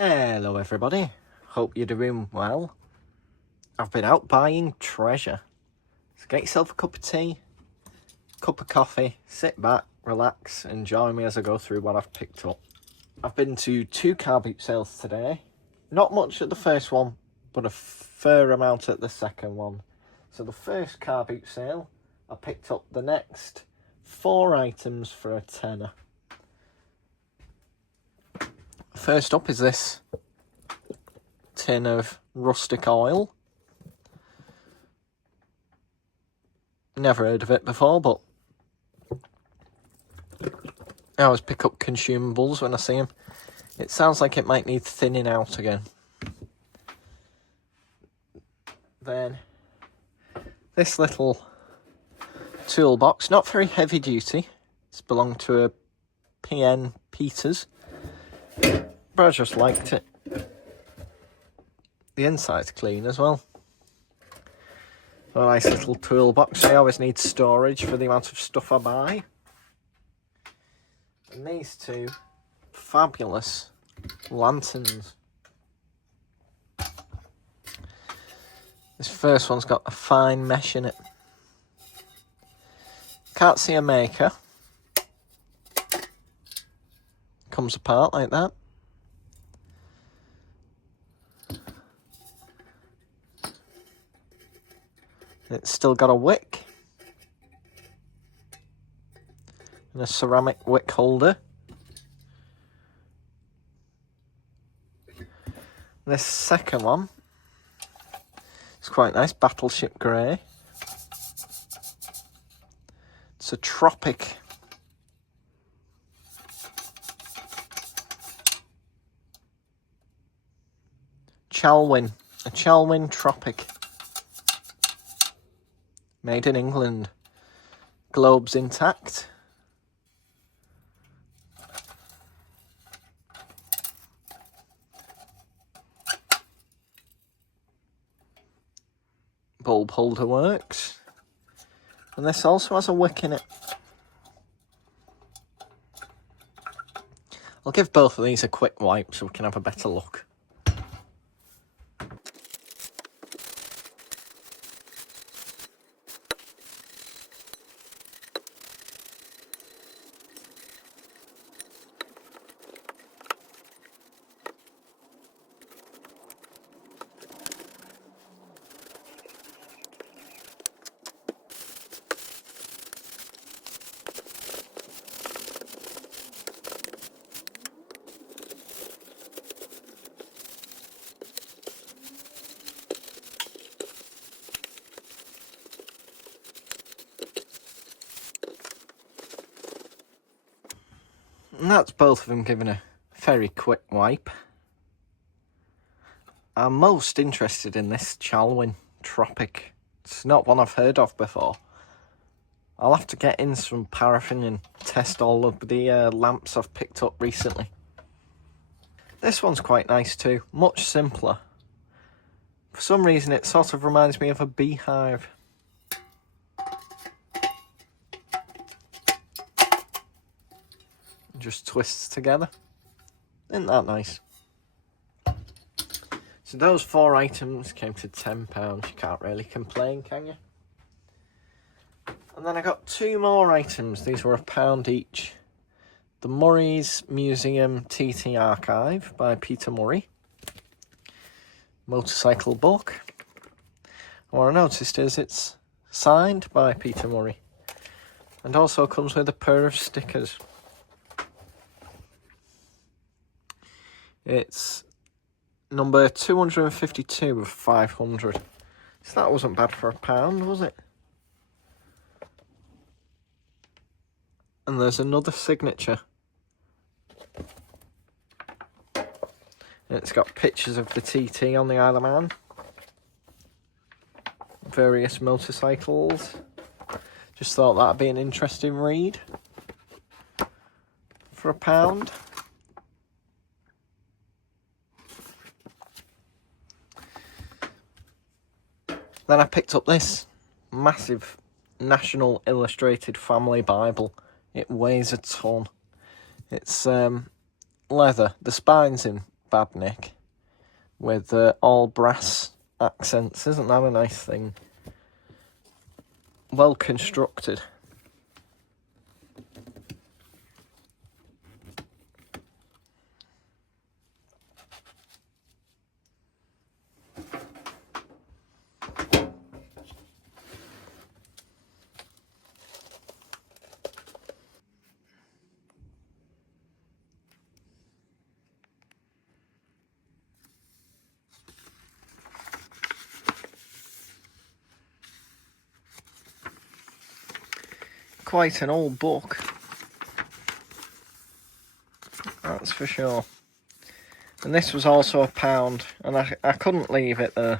Hello everybody, hope you're doing well. I've been out buying treasure. So get yourself a cup of tea, cup of coffee, sit back, relax, and join me as I go through what I've picked up. I've been to 2 Carboot sales today. Not much at the first one, but a fair amount at the second one. So the first Carboot sale, I picked up the next 4 items for a tenner. First up is this tin of rustic oil. Never heard of it before, but I always pick up consumables when I see them. It sounds like it might need thinning out again. Then this little toolbox, not very heavy duty. It's belonged to a PN Peters, but I just liked it. The inside's clean as well. A nice little toolbox. I always need storage for the amount of stuff I buy. And these 2 fabulous lanterns. This first one's got a fine mesh in it. Can't see a maker. Comes apart like that. It's still got a wick. And a ceramic wick holder. This second one, it's quite nice, battleship grey. It's a tropic. Chalwin, a Chalwin tropic. Made in England. Globe's intact. Bulb holder works. And this also has a wick in it. I'll give both of these a quick wipe so we can have a better look. And that's both of them given a very quick wipe. I'm most interested in this Chalwin Tropic. It's not one I've heard of before. I'll have to get in some paraffin and test all of the lamps I've picked up recently. This one's quite nice too, much simpler. For some reason it sort of reminds me of a beehive. Just twists together. Isn't that nice? So those 4 items came to £10. You can't really complain, can you? And then I got 2 more items. These were £1 each. The Murray's Museum TT Archive by Peter Murray. Motorcycle book. And what I noticed is it's signed by Peter Murray. And also comes with a pair of stickers. It's number 252 of 500. So that wasn't bad for £1, was it? And there's another signature. And it's got pictures of the TT on the Isle of Man. Various motorcycles. Just thought that'd be an interesting read. For £1. Then I picked up this massive National Illustrated Family Bible. It weighs a ton. It's leather. The spine's in bad nick, with all brass accents. Isn't that a nice thing? Well constructed. Quite an old book, that's for sure. And this was also £1, and I couldn't leave it there.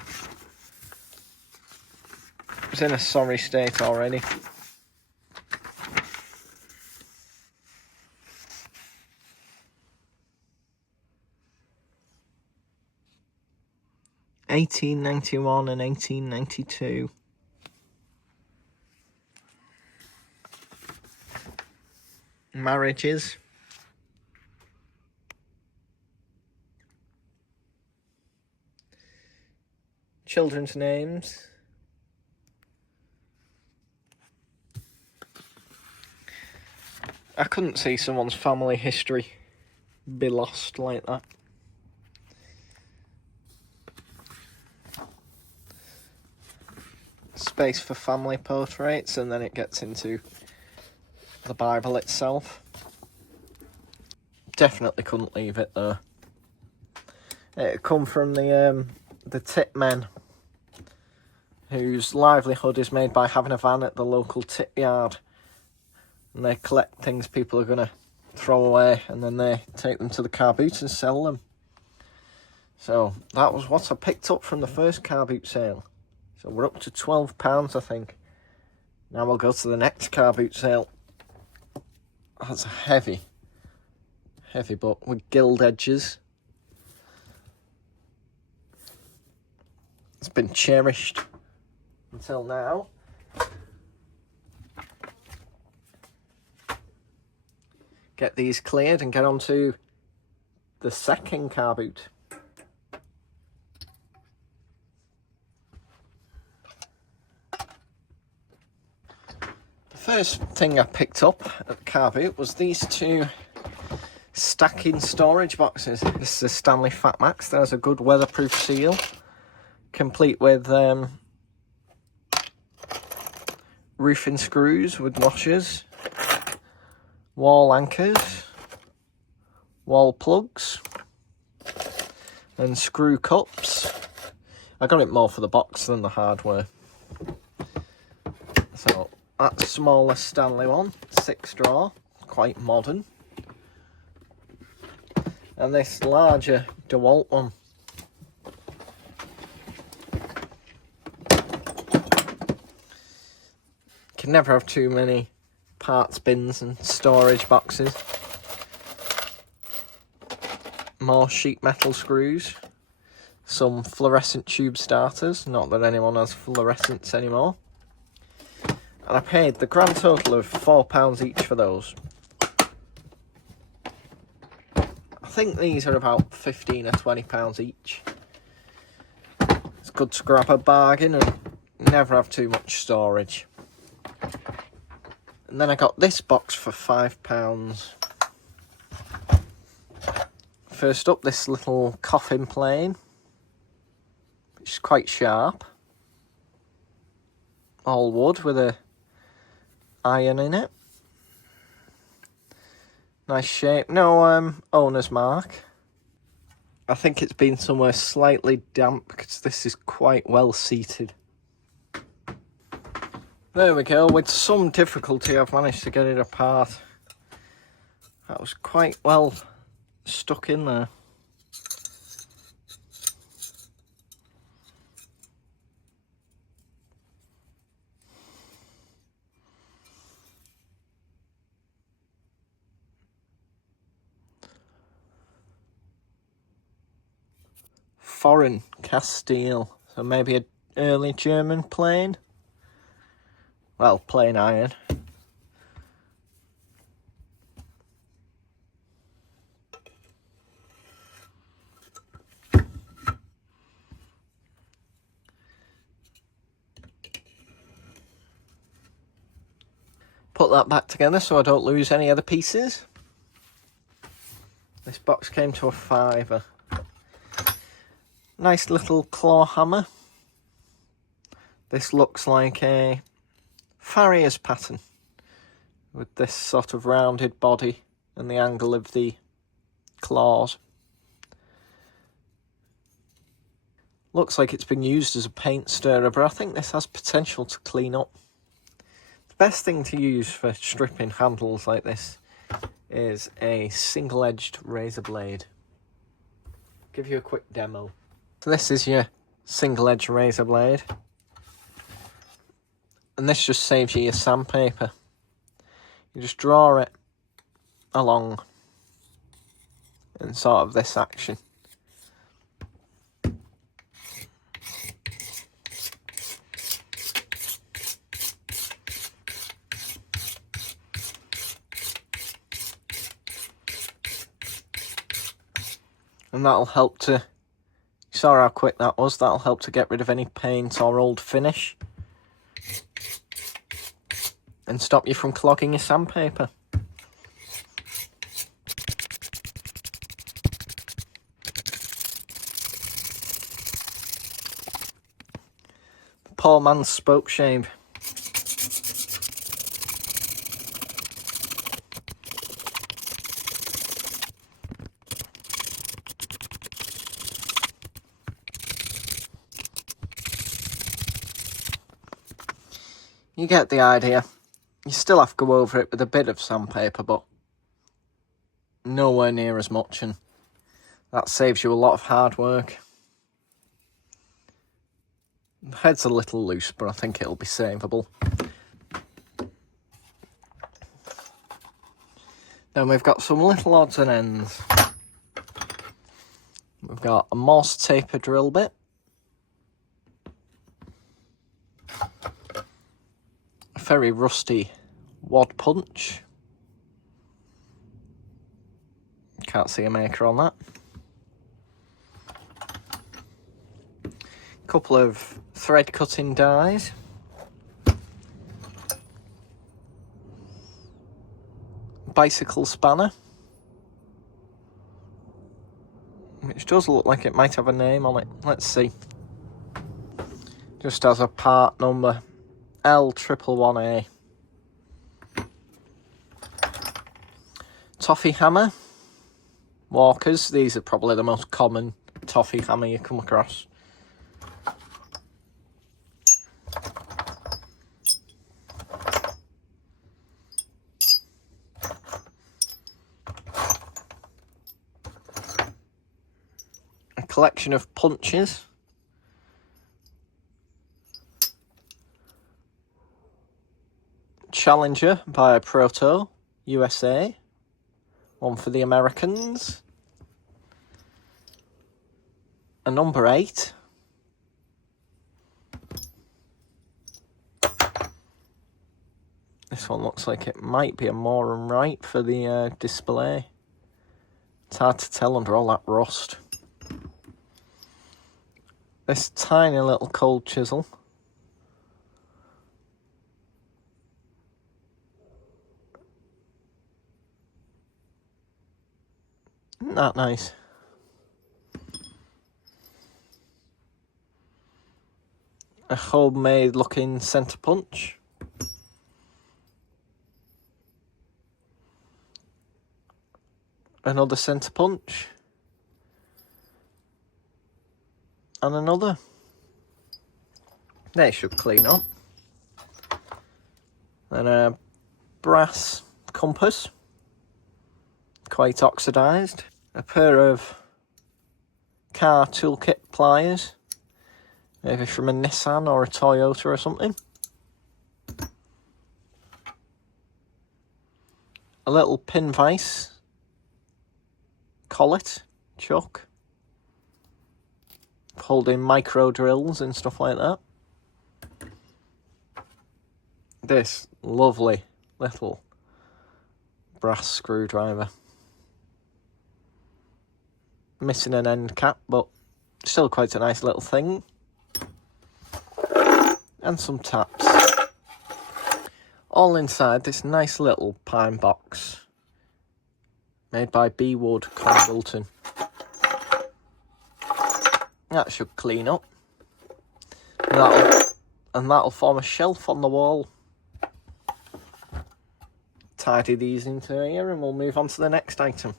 It was in a sorry state already. £18.91 and £18.92. Marriages. Children's names. I couldn't see someone's family history be lost like that. Space for family portraits, and then it gets into the Bible itself. Definitely couldn't leave it there. It come from the tip men, whose livelihood is made by having a van at the local tip yard, and they collect things people are going to throw away, and then they take them to the Carboot and sell them. So that was what I picked up from the first Carboot sale. So we're up to £12, I think. Now we'll go to the next Carboot sale. That's a heavy book with gilt edges. It's been cherished until now. Get these cleared and get on to the second Carboot. The first thing I picked up at the Carboot was these two stacking storage boxes. This is a Stanley Fat Max. There's a good weatherproof seal, complete with roofing screws with washers, wall anchors, wall plugs, and screw cups. I got it more for the box than the hardware. So that smaller Stanley one, 6 drawer, quite modern. And this larger DeWalt one. Can never have too many parts bins and storage boxes. More sheet metal screws. Some fluorescent tube starters. Not that anyone has fluorescents anymore. And I paid the grand total of £4 each for those. I think these are about £15 or £20 each. It's good to grab a bargain and never have too much storage. And then I got this box for £5. First up, this little coffin plane, which is quite sharp. All wood with a iron in it. Nice shape. No owner's mark. I think it's been somewhere slightly damp because this is quite well seated. There we go. With some difficulty I've managed to get it apart. That was quite well stuck in there. Foreign cast steel, so maybe an early German plane. Well, plain iron. Put that back together so I don't lose any of the pieces. This box came to a £5. Nice little claw hammer. This looks like a farrier's pattern with this sort of rounded body and the angle of the claws. Looks like it's been used as a paint stirrer, but I think this has potential to clean up. The best thing to use for stripping handles like this is a single-edged razor blade. Give you a quick demo. So this is your single-edged razor blade. And this just saves you your sandpaper. You just draw it along in sort of this action. And that'll help to, you saw how quick that was, that'll help to get rid of any paint or old finish. And stop you from clogging your sandpaper. The poor man's spoke shave. You get the idea. You still have to go over it with a bit of sandpaper, but nowhere near as much, and that saves you a lot of hard work. The head's a little loose, but I think it'll be savable. Then we've got some little odds and ends. We've got a Morse taper drill bit. A very rusty wad punch. Can't see a maker on that. Couple of thread cutting dies. Bicycle spanner, which does look like it might have a name on it. Let's see. Just has a part number L111A. Toffee hammer. Walkers. These are probably the most common toffee hammer you come across. A collection of punches. Challenger by Proto USA. One for the Americans. A number 8. This one looks like it might be a Moore and Wright for the display. It's hard to tell under all that rust. This tiny little cold chisel. Isn't that nice? A homemade looking centre punch. Another centre punch. And another. They should clean up. Then a brass compass. Quite oxidised. A pair of car toolkit pliers. Maybe from a Nissan or a Toyota or something. A little pin vise. Collet. Chuck. Holding micro drills and stuff like that. This lovely little brass screwdriver. Missing an end cap, but still quite a nice little thing. And some taps. all inside this nice little pine box made by Bewood Congleton. That should clean up. And that'll form a shelf on the wall. Tidy these into here and we'll move on to the next item.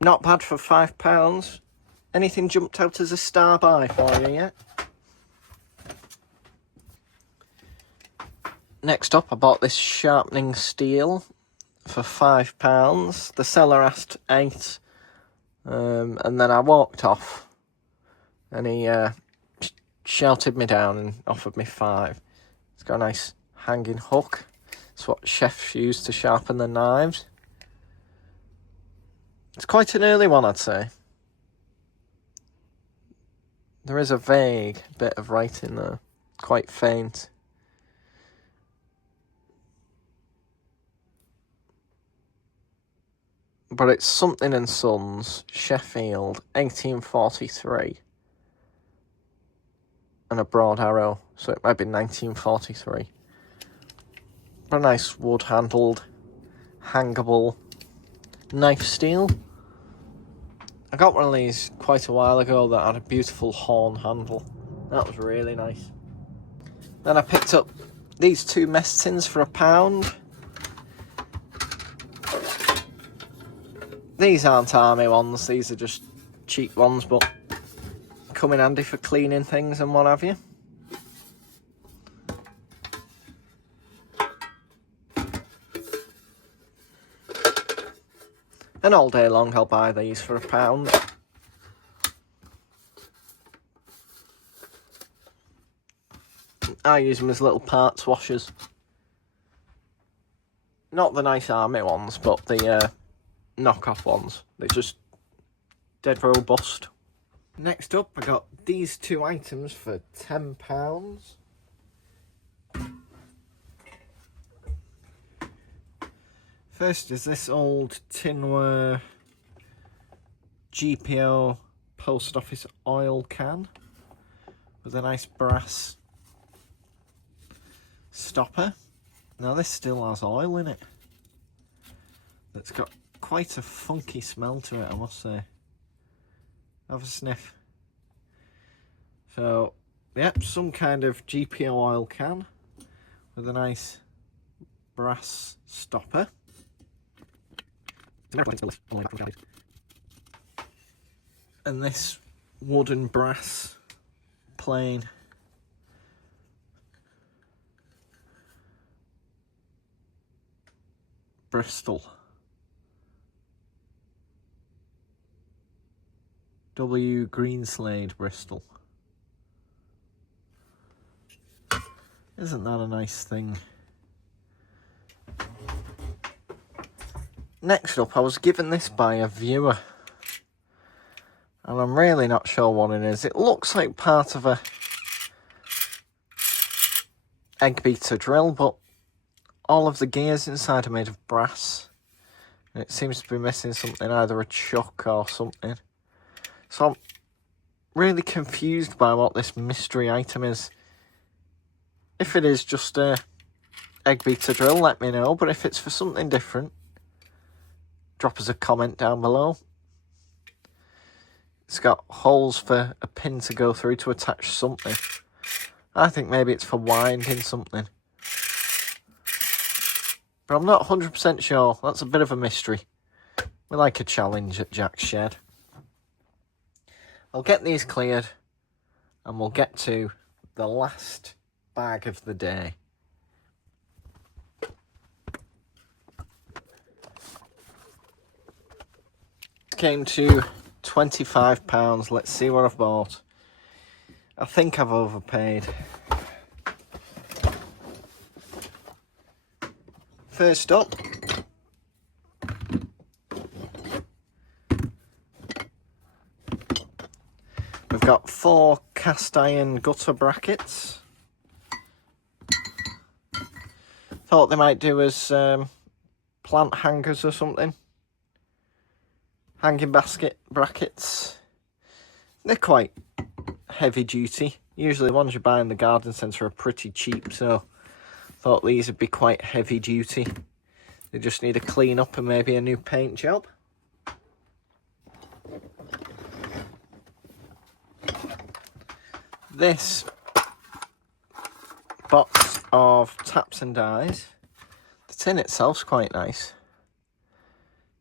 Not bad for £5. Anything jumped out as a star buy for you yet? Next up, I bought this sharpening steel for £5. The seller asked £8, and then I walked off, and he shouted me down and offered me £5. It's got a nice hanging hook. It's what chefs use to sharpen the knives. It's quite an early one, I'd say. There is a vague bit of writing there, quite faint. But it's Something and Sons, Sheffield, 1843. And a broad arrow, so it might be 1943. But a nice wood-handled, hangable knife steel. I got one of these quite a while ago that had a beautiful horn handle. That was really nice. Then I picked up these 2 mess tins for £1. These aren't army ones, these are just cheap ones, but come in handy for cleaning things and what have you. And all day long I'll buy these for £1. I use them as little parts washers. Not the nice army ones, but the knockoff ones. They're just dead robust. Next up, I got these 2 items for £10. First is this old Tinware GPO post office oil can with a nice brass stopper. Now this still has oil in it. It's got quite a funky smell to it, I must say. Have a sniff. So, yep, some kind of GPO oil can with a nice brass stopper. And this wooden brass plain Bristol W. Greenslade Bristol. Isn't that a nice thing? Next up, I was given this by a viewer, and I'm really not sure what it is. It looks like part of a egg beater drill, but all of the gears inside are made of brass, and it seems to be missing something, either a chuck or something. So I'm really confused by what this mystery item is. If it is just a egg beater drill, let me know, but if it's for something different, drop us a comment down below. It's got holes for a pin to go through to attach something. I think maybe it's for winding something. But I'm not 100% sure. That's a bit of a mystery. We like a challenge at Jack's Shed. I'll get these cleared and we'll get to the last bag of the day. Came to £25. Let's see what I've bought. I think I've overpaid. First up, we've got 4 cast iron gutter brackets. Thought they might do as plant hangers or something. Hanging basket brackets. They're quite heavy duty, Usually the ones you buy in the garden centre are pretty cheap, so I thought these would be quite heavy duty. They just need a clean up and maybe a new paint job. This box of taps and dies. The tin itself's quite nice.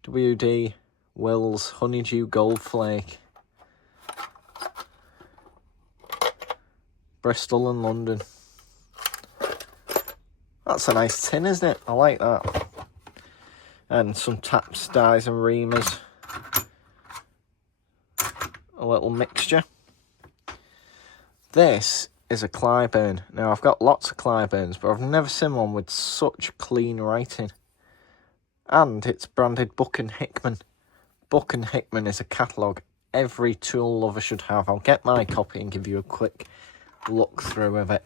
WD Wills Honeydew Gold Flake. Bristol and London. That's a nice tin, isn't it? I like that. And some taps, dies and reamers. A little mixture. This is a Clyburn. Now, I've got lots of Clyburns, but I've never seen one with such clean writing. And it's branded Book and Hickman. Book and Hickman is a catalogue every tool lover should have. I'll get my copy and give you a quick look through of it.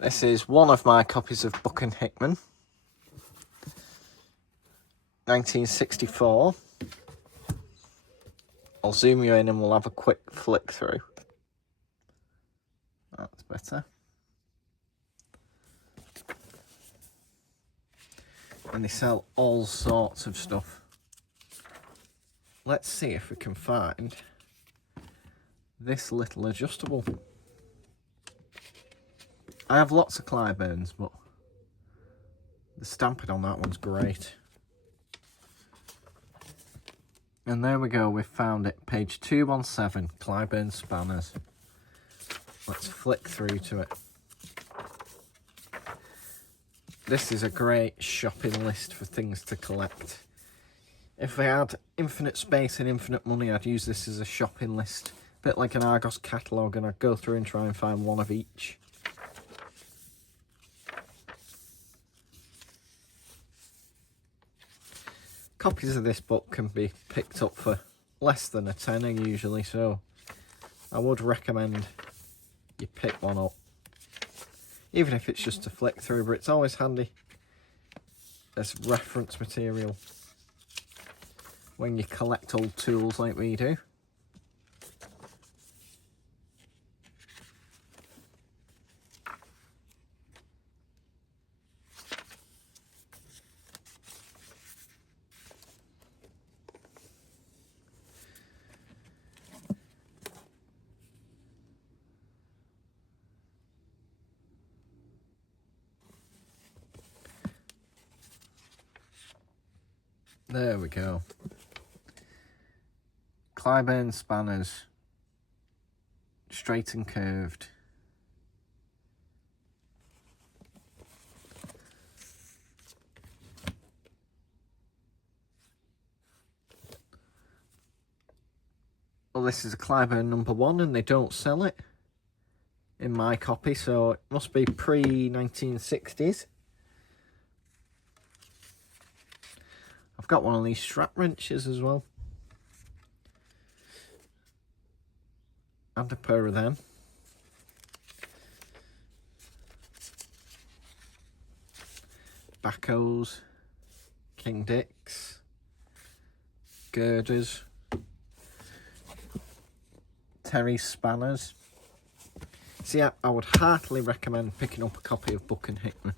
This is one of my copies of Book and Hickman. 1964. I'll zoom you in and we'll have a quick flick through. That's better. And they sell all sorts of stuff. Let's see if we can find this little adjustable. I have lots of Clyburns, but the stamping on that one's great. And there we go, we've found it. Page 217, Clyburn spanners. Let's flick through to it. This is a great shopping list for things to collect. If I had infinite space and infinite money, I'd use this as a shopping list. A bit like an Argos catalogue, and I'd go through and try and find one of each. Copies of this book can be picked up for less than a tenner usually, so I would recommend you pick one up. Even if it's just to flick through, but it's always handy as reference material when you collect old tools like we do. There we go. Clyburn spanners. Straight and curved. Well, this is a Clyburn number 1 and they don't sell it in my copy, so it must be pre-1960s. I've got one of these strap wrenches as well. And a pair of them. Backhoes. King Dicks. Girders. Terry spanners. See, I would heartily recommend picking up a copy of Book and Hickman.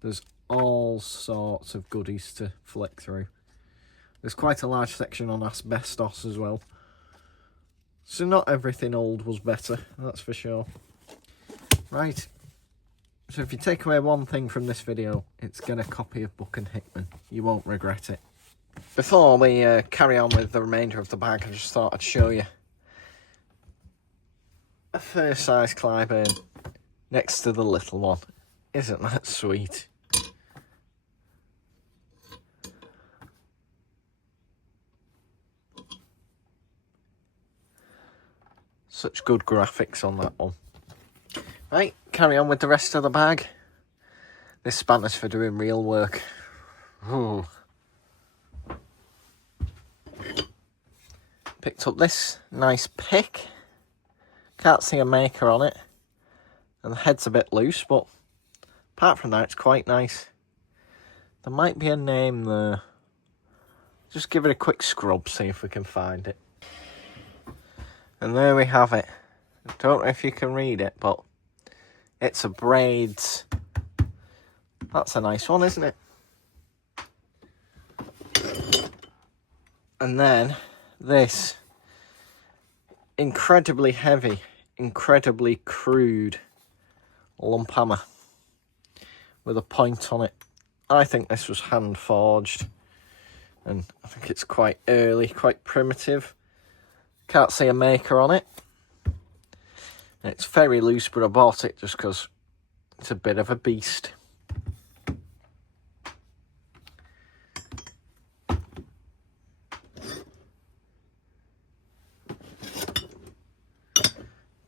There's all sorts of goodies to flick through. There's quite a large section on asbestos as well. So not everything old was better, that's for sure. Right, so if you take away one thing from this video, it's get a copy of Book and Hickman. You won't regret it. Before we carry on with the remainder of the bag, I just thought I'd show you a fair size Clyburn next to the little one. Isn't that sweet? Such good graphics on that one. Right, carry on with the rest of the bag. This spanner's for doing real work. Ooh. Picked up this nice pick. Can't see a maker on it. And the head's a bit loose, but apart from that, it's quite nice. There might be a name there. Just give it a quick scrub, see if we can find it. And there we have it. I don't know if you can read it, but it's a braids. That's a nice one, isn't it? And then this incredibly heavy, incredibly crude lump hammer with a point on it. I think this was hand forged, and I think it's quite early, quite primitive. Can't see a maker on it. And it's very loose, but I bought it just because it's a bit of a beast.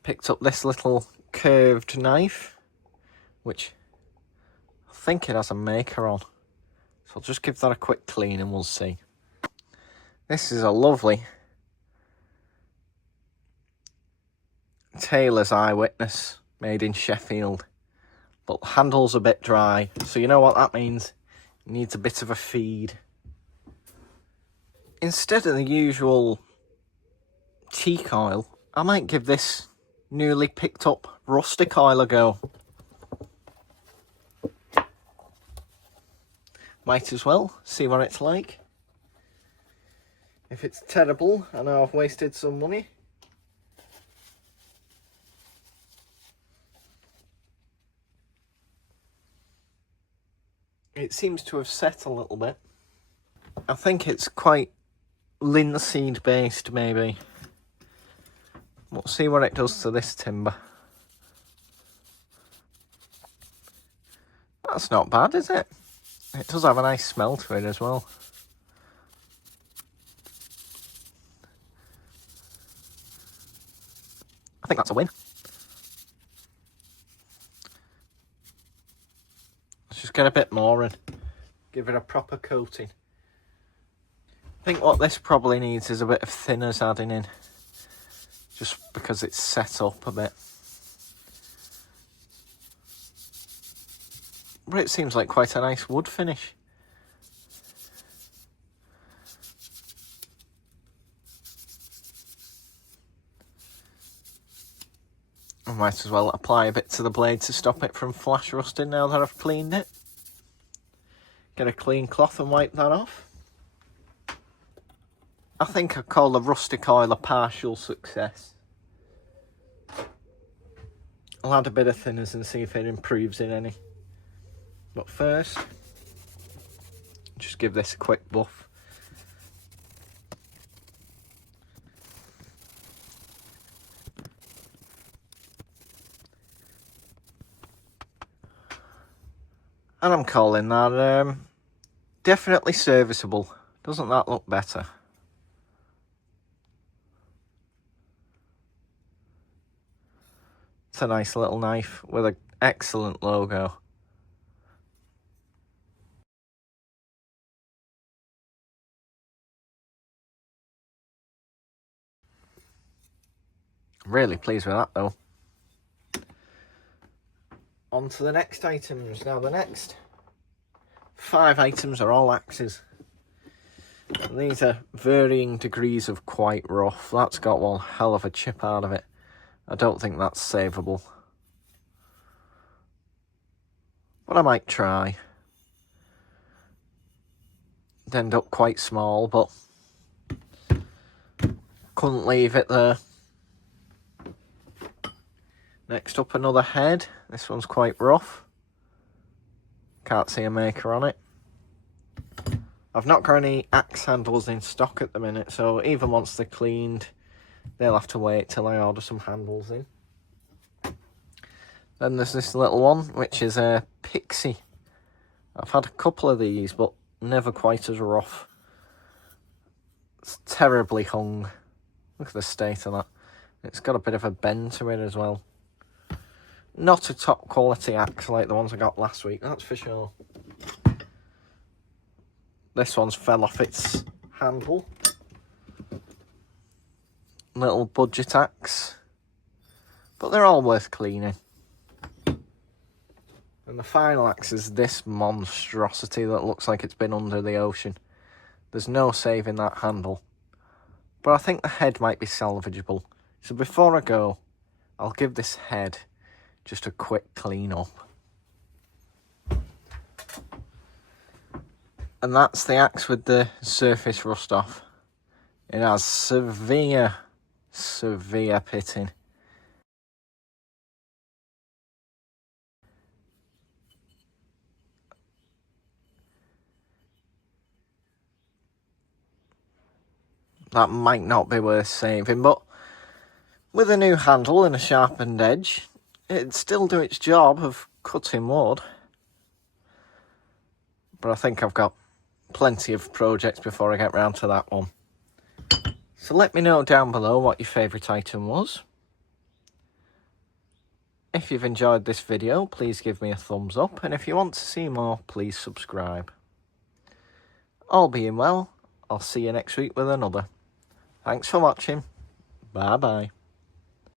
Picked up this little curved knife, which I think it has a maker on. So I'll just give that a quick clean and we'll see. This is a lovely Taylor's Eyewitness, made in Sheffield. But the handle's a bit dry, so you know what that means. It needs a bit of a feed. Instead of the usual teak oil, I might give this newly picked up rustic oil a go. Might as well see what it's like. If it's terrible, I know I've wasted some money. It seems to have set a little bit. I think it's quite linseed based, maybe. We'll see what it does to this timber. That's not bad, is it? It does have a nice smell to it as well. I think that's a win. Let's just get a bit more and give it a proper coating. I think what this probably needs is a bit of thinners adding in, just because it's set up a bit. But it seems like quite a nice wood finish. I might as well apply a bit to the blade to stop it from flash rusting now that I've cleaned it. Get a clean cloth and wipe that off. I think I call the rustic oil a partial success. I'll add a bit of thinners and see if it improves in any. But first, just give this a quick buff. And I'm calling that definitely serviceable. Doesn't that look better? It's a nice little knife with an excellent logo. I'm really pleased with that though. On to the next items. Now the next 5 items are all axes. These are varying degrees of quite rough. That's got one hell of a chip out of it. I don't think that's savable. But I might try. It'd end up quite small, but couldn't leave it there. Next up, another head. This one's quite rough. Can't see a maker on it. I've not got any axe handles in stock at the minute, so even once they're cleaned, they'll have to wait till I order some handles in. Then there's this little one, which is a Pixie. I've had a couple of these, but never quite as rough. It's terribly hung. Look at the state of that. It's got a bit of a bend to it as well. Not a top quality axe like the ones I got last week, that's for sure. This one's fell off its handle. Little budget axe. But they're all worth cleaning. And the final axe is this monstrosity that looks like it's been under the ocean. There's no saving that handle. But I think the head might be salvageable. So before I go, I'll give this head just a quick clean up. And that's the axe with the surface rust off. It has severe pitting. That might not be worth saving, but with a new handle and a sharpened edge, it'd still do its job of cutting wood. But I think I've got plenty of projects before I get round to that one. So let me know down below what your favourite item was. If you've enjoyed this video, please give me a thumbs up, and if you want to see more, please subscribe. All being well, I'll see you next week with another. Thanks for watching. Bye bye.